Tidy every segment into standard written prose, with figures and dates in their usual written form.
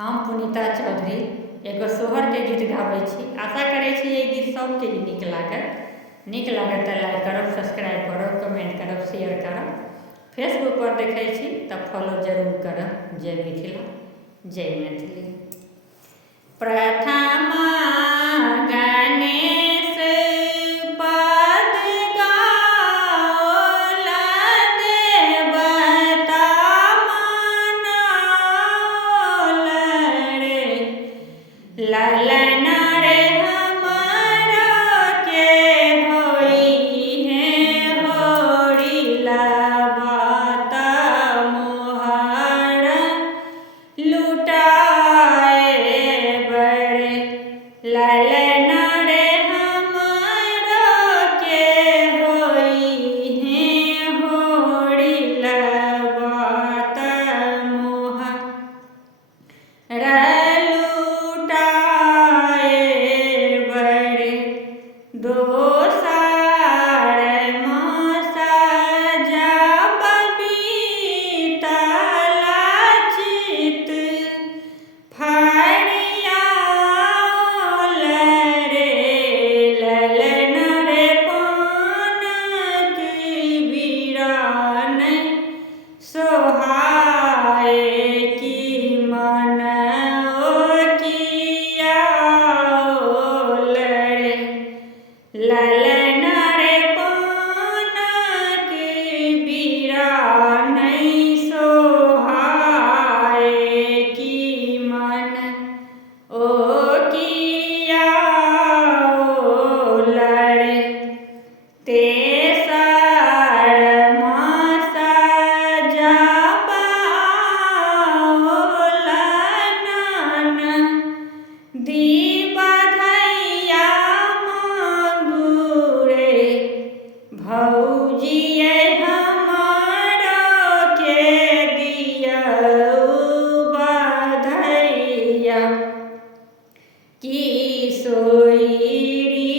हम पुनीता चौधरी एगो सोहर के गीत गाबै छी। आशा करै छी ये गीत सबके नीक लागत। नीक लागत तऽ लाइक करब, सब्सक्राइब करब, कमेंट करब, शेयर करब। फेसबुक पर देखै छी तऽ फॉलो जरूर करब। जय मिथिला, जय मैथिली। प्रथम गणेश पद गाओल देवता मनाओल रे। ललन रे हमरो के होई है होरी लबत मोहर लुटाए बड़े। ललन रे हमरो के होई है होरी लबत मोहर लुटाए बड़े। दोसर मासा जब बीतल चित फरियाओल रे। ललन रे पान की बिरान सोहाए की मन ओ कियाओल रे। ललन रे पान की बिरान सोहाए की मन ओ कियाओल रे। तेसर मासा जब आओल ननदी बधैया मांगू रे। भौजिए हमरो के दियौ बधैया। की सोइरी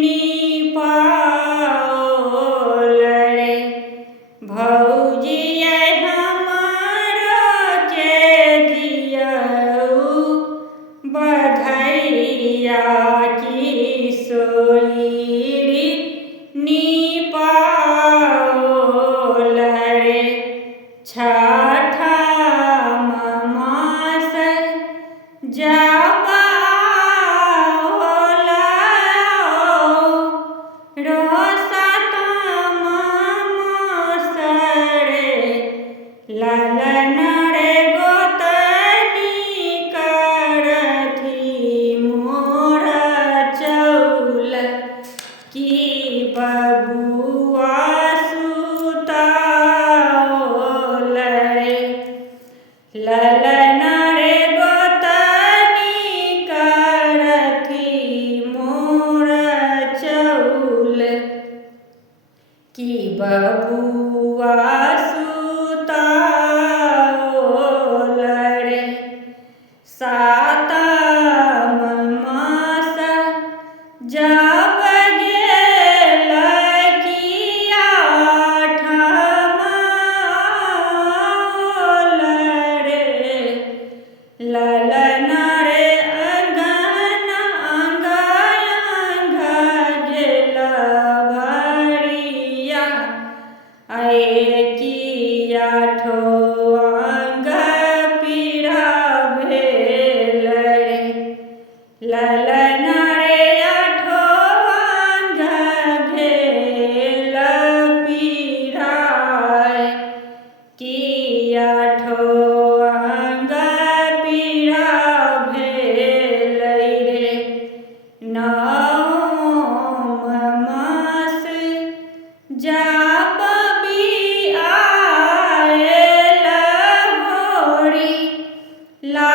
नीपाओल रे। भौजिए हमरो के दियौ बधैया। की सोइरी नीपाओल रे। छठम मास जब आओल रोसतम मास रे। ललन रे गोतनी करथी मोर चौल। की बबुआ सुताओल रे। ललन रे गोतनी करथी मोर चौल। की बबुआ सुताओल रे। सातम मास जब गेल की आठम आओल रे। ललन रे अंगन अंग अंग गेल भरिया। आए की आठो अंग पीढ़ा भेल रे। ललन रे आठो अंग भेल पीढ़ाए। की आठो अंग पीढ़ा भेल रे। नवम मास जब बिआएल होरी ला